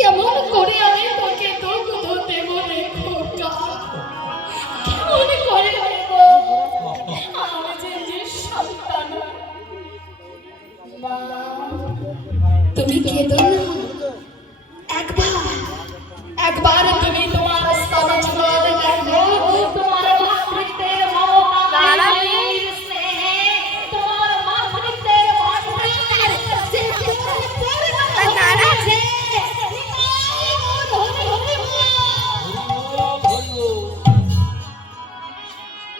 কেমন করে আমি তোকে দুধ দেব রে খোকা, কেমন করে দেব আমার যে সন্তান। মা তুমি কেঁদো না, একবার তুমি তোমার স্তন জল দেখো, তোমার মাতৃত্বের মমতা স্নেহে, তোমার মাতৃত্বের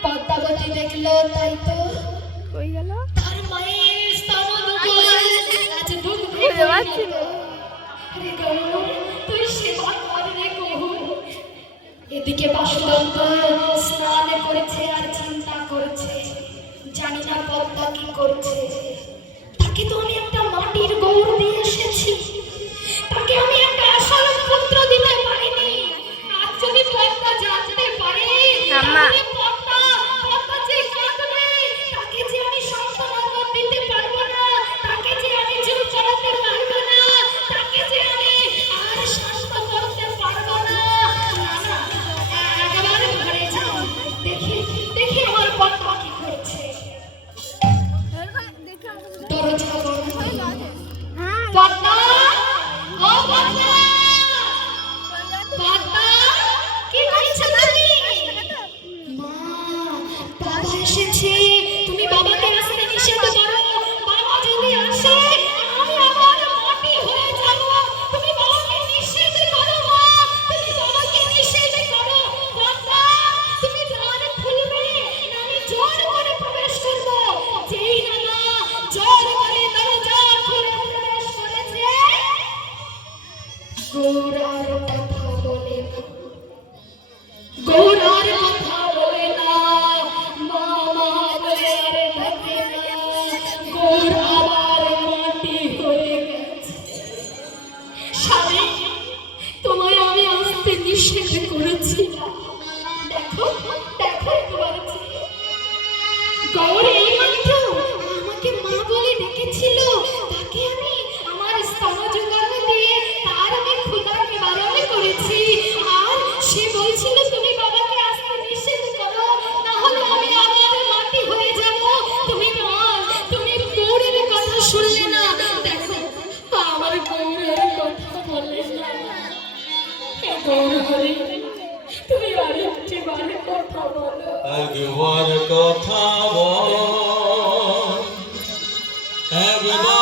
পদ্মাবতী দেখলো, তাই তো তার মায়ের স্তন দুধ তুই সেবা কর রে গো। এদিকে বাসুদন্ত স্নান করেছে আর চিন্তা করছে, জানি না পদ্মা কি করছে। তাকে তো আমি একটা মাটির গৌর দিয়ে এসেছি, তাকে আমি একটা আসল পুত্র দিতে পারিনি। আর যদি পদ্মা জানতে পারে তাহলে পদ্মা যে কাঁদবে, তাকে যে আমি সন্তান দিতে পারবো না, তাকে যে আমি চুপ করাতে পারবো না, তাকে যে আমি আর শান্ত করতে পারবো না। একেবারে ঘরে যাও, দেখি আমার পদ্মা কি করছে। দরজা পদ্মা, ও পদ্মা, পদ্মা কি করছো তুমি? মা, বাবা এসেছে, তুমি বাবাকে আসতে নিষেধ করো। বাবা যদি আসে আমি আবার মাটি হয়ে যাব। তুমি বাবাকে নিষেধ করো মা, তুমি বাবাকে নিষেধ করো। পদ্মা তুমি দ্বার খুলবে, আমি জোর করে প্রবেশ করব। যেই না জোর করে দরজা খুলে প্রবেশ করেছে, গৌরার কথা বলে না, গৌরার কথা বলে না, মামা বলে আরে ডাকে না, গৌর আবার মাটি হয়ে গেছে। স্বামী, তোমায় আমি আসতে নিষেধ করেছি, দেখো একবার গৌর এইমাত্র আমাকে মা বলে ডেকেছিল, তাকে আমি আমার স্তন যোগানো দিয়ে তার আমি ক্ষুধাকে বারণ করেছি। আর সে বলছিল তুমি বাবাকে আসতে নিষেধ করো, না হলে আমি আবার মাটি হয়ে যাব। তুমি গৌরের কথা শুনলে না। দেখো আমার গৌরের কথা বলে না। গৌর হরে, তুমি আরেকটিবার কথা বলো, একবার কথা বল, একবার